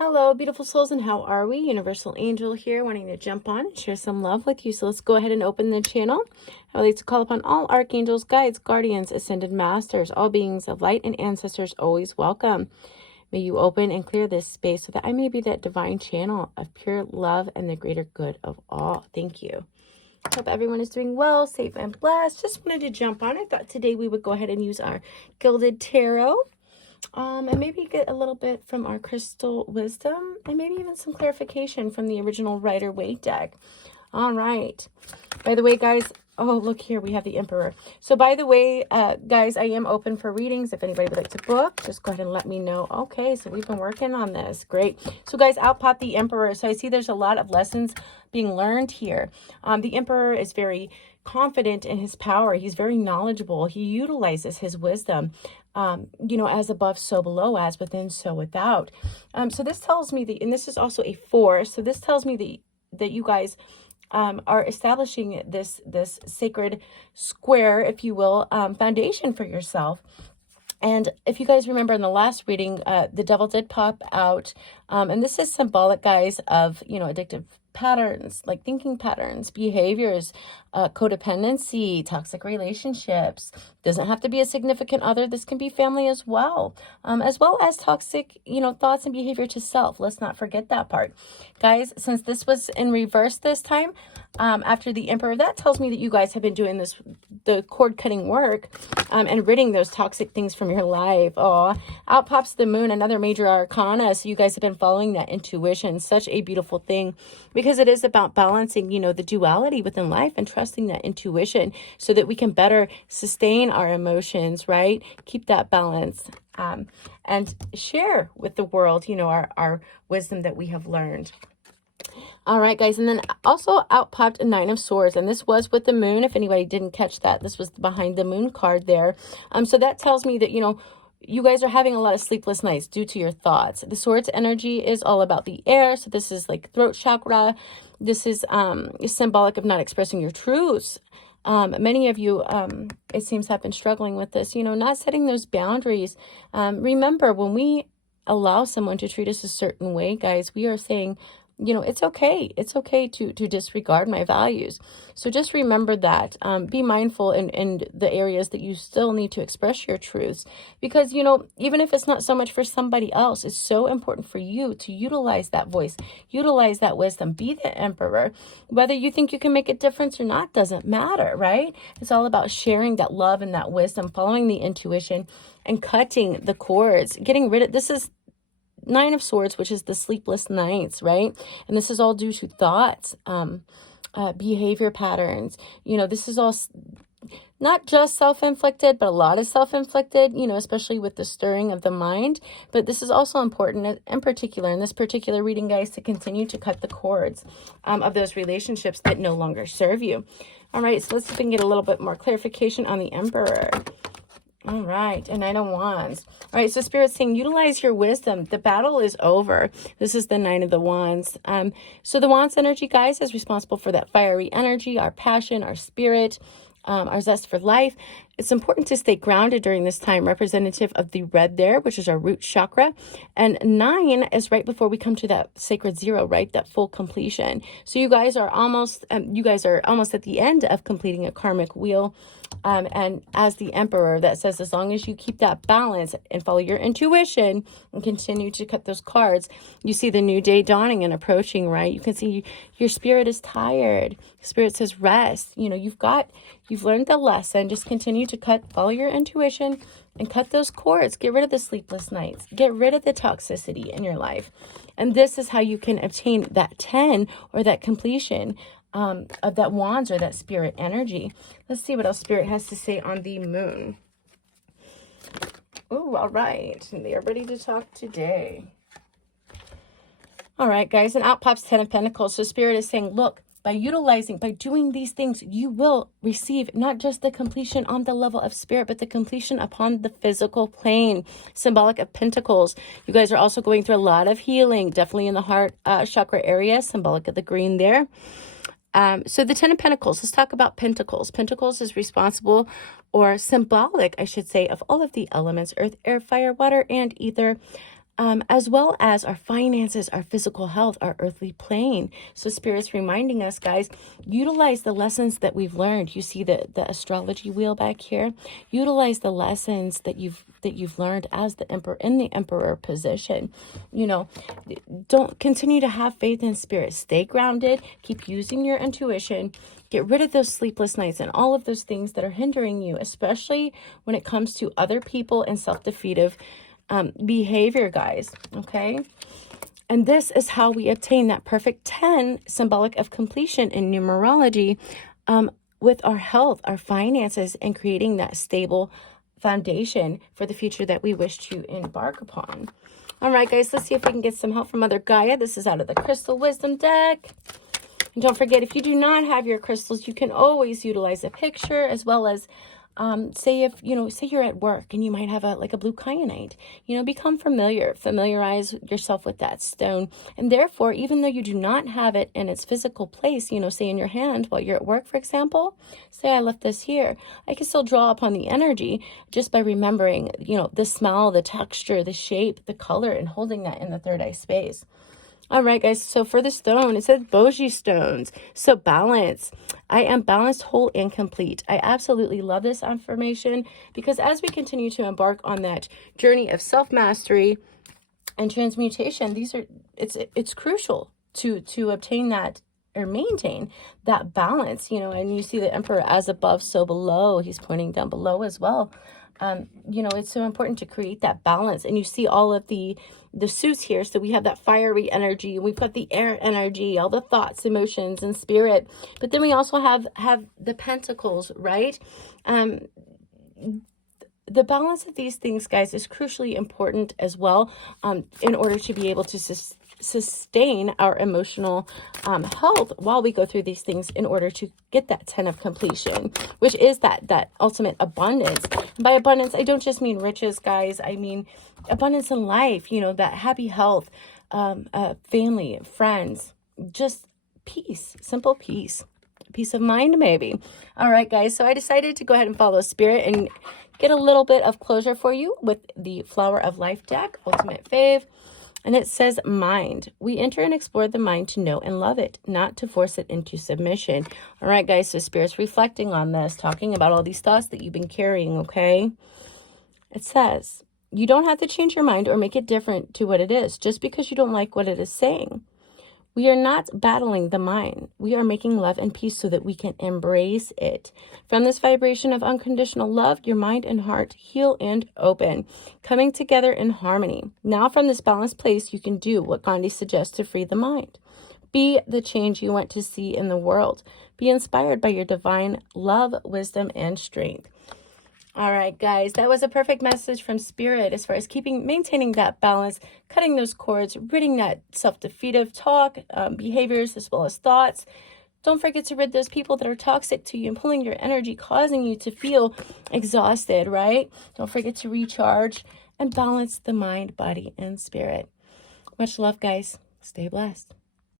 Hello, beautiful souls, and how are we? Universal Angel here, wanting to jump on and share some love with you. So let's go ahead and open the channel. I would like to call upon all archangels, guides, guardians, ascended masters, all beings of light, and ancestors always welcome. May you open and clear this space so that I may be that divine channel of pure love and the greater good of all. Thank you. Hope everyone is doing well, safe, and blessed. Just wanted to jump on. I thought today we would go ahead and use our Gilded Tarot. And maybe get a little bit from our crystal wisdom and maybe even some clarification from the original Rider-Waite deck. All right. By the way, guys, oh, look here, we have the Emperor. So by the way, guys, I am open for readings. If anybody would like to book, just go ahead and let me know. Okay, so we've been working on this. Great. So guys, out popped the Emperor. So I see there's a lot of lessons being learned here. The Emperor is very confident in his power. He's very knowledgeable. He utilizes his wisdom. As above, so below, as within, so without. So this tells me and this is also a 4. So this tells me that you guys are establishing this sacred square, if you will, foundation for yourself. And if you guys remember in the last reading, the devil did pop out. And this is symbolic, guys, of, addictive patterns, like thinking patterns, behaviors, codependency, toxic relationships. Doesn't have to be a significant other. This can be family as well as toxic, thoughts and behavior to self. Let's not forget that part. Guys, since this was in reverse this time, after the Emperor, that tells me that you guys have been doing the cord cutting work, and ridding those toxic things from your life. Oh, out pops the Moon, another major arcana. So you guys have been following that intuition. Such a beautiful thing, because it is about balancing, the duality within life and trusting that intuition so that we can better sustain our emotions, right? Keep that balance, and share with the world, our wisdom that we have learned. All right, guys. And then also out popped a 9 of Swords. And this was with the Moon. If anybody didn't catch that, this was behind the Moon card there. So that tells me that, you guys are having a lot of sleepless nights due to your thoughts. The Swords energy is all about the air. So this is like throat chakra. This is symbolic of not expressing your truths. Many of you, it seems, have been struggling with this, not setting those boundaries. Remember, when we allow someone to treat us a certain way, guys, we are saying, it's okay. It's okay to disregard my values. So just remember that. Be mindful in the areas that you still need to express your truths. Because, even if it's not so much for somebody else, it's so important for you to utilize that voice, utilize that wisdom, be the Emperor. Whether you think you can make a difference or not doesn't matter, right? It's all about sharing that love and that wisdom, following the intuition and cutting the cords, getting rid of, this is 9 of Swords, which is the sleepless nights, right? And this is all due to thoughts, behavior patterns. This is all not just self-inflicted, but a lot of self-inflicted, especially with the stirring of the mind. But this is also important in particular, in this particular reading, guys, to continue to cut the cords of those relationships that no longer serve you. All right, so let's see if we can get a little bit more clarification on the Emperor. All right, and 9 of Wands. All right, so Spirit's saying, utilize your wisdom. The battle is over. This is the 9 of the Wands. So the Wands energy, guys, is responsible for that fiery energy, our passion, our spirit, our zest for life. It's important to stay grounded during this time, representative of the red there, which is our root chakra. And 9 is right before we come to that sacred 0, right? That full completion. So you guys are almost at the end of completing a karmic wheel. And as the Emperor, that says, as long as you keep that balance and follow your intuition and continue to cut those cards, you see the new day dawning and approaching, right? You can see your spirit is tired. Spirit says rest. You've learned the lesson. Just continue to follow your intuition and cut those cords. Get rid of the sleepless nights. Get rid of the toxicity in your life. And this is how you can obtain that 10 or that completion of that Wands or that Spirit energy. Let's see what else Spirit has to say on the Moon. Oh, all right. They are ready to talk today. All right, guys. And out pops 10 of Pentacles. So Spirit is saying, look, by doing these things, you will receive not just the completion on the level of spirit, but the completion upon the physical plane, symbolic of Pentacles. You guys are also going through a lot of healing, definitely in the heart chakra area, symbolic of the green there. So the 10 of Pentacles, let's talk about Pentacles. Pentacles is responsible, or symbolic, I should say, of all of the elements, earth, air, fire, water, and ether. as well as our finances, our physical health, our earthly plane. So Spirit's reminding us, guys, utilize the lessons that we've learned. You see the astrology wheel back here. Utilize the lessons that you've learned as the emperor, in the emperor position. You know, don't continue to have faith in Spirit. Stay grounded. Keep using your intuition. Get rid of those sleepless nights and all of those things that are hindering you, especially when it comes to other people and self-defeative behavior, guys. Okay. And this is how we obtain that perfect 10, symbolic of completion in numerology, with our health, our finances, and creating that stable foundation for the future that we wish to embark upon. All right, guys, let's see if we can get some help from Mother Gaia. This is out of the Crystal Wisdom deck. And don't forget, if you do not have your crystals, you can always utilize a picture, as well as say you're at work and you might have a blue kyanite, become familiarize yourself with that stone. And therefore, even though you do not have it in its physical place, say in your hand while you're at work, for example, say I left this here, I can still draw upon the energy just by remembering, the smell, the texture, the shape, the color, and holding that in the third eye space. All right, guys, so for the stone, it says Boji stones. So balance. I am balanced, whole, and complete. I absolutely love this affirmation, because as we continue to embark on that journey of self-mastery and transmutation, it's crucial to obtain that, or maintain that balance, and you see the Emperor as above, so below. He's pointing down below as well. It's so important to create that balance. And you see all of the suits here. So we have that fiery energy, we've got the air energy, all the thoughts, emotions, and spirit. But then we also have the pentacles, right? The balance of these things, guys, is crucially important as well, in order to be able to sustain our emotional health while we go through these things, in order to get that 10 of completion, which is that ultimate abundance. And by abundance, I don't just mean riches, guys. I mean abundance in life, that happy health, family, friends, just peace, simple peace of mind, maybe. All right, guys, so I decided to go ahead and follow Spirit and get a little bit of closure for you with the Flower of Life deck, ultimate fave. And it says mind. We enter and explore the mind to know and love it, not to force it into submission. All right, guys, so Spirit's reflecting on this, talking about all these thoughts that you've been carrying, okay? It says, you don't have to change your mind or make it different to what it is just because you don't like what it is saying. We are not battling the mind. We are making love and peace so that we can embrace it. From this vibration of unconditional love, your mind and heart heal and open, coming together in harmony. Now, from this balanced place, you can do what Gandhi suggests to free the mind. Be the change you want to see in the world. Be inspired by your divine love, wisdom, and strength. All right, guys, that was a perfect message from Spirit as far as maintaining that balance, cutting those cords, ridding that self-defeative talk, behaviors, as well as thoughts. Don't forget to rid those people that are toxic to you and pulling your energy, causing you to feel exhausted, right? Don't forget to recharge and balance the mind, body, and spirit. Much love, guys. Stay blessed.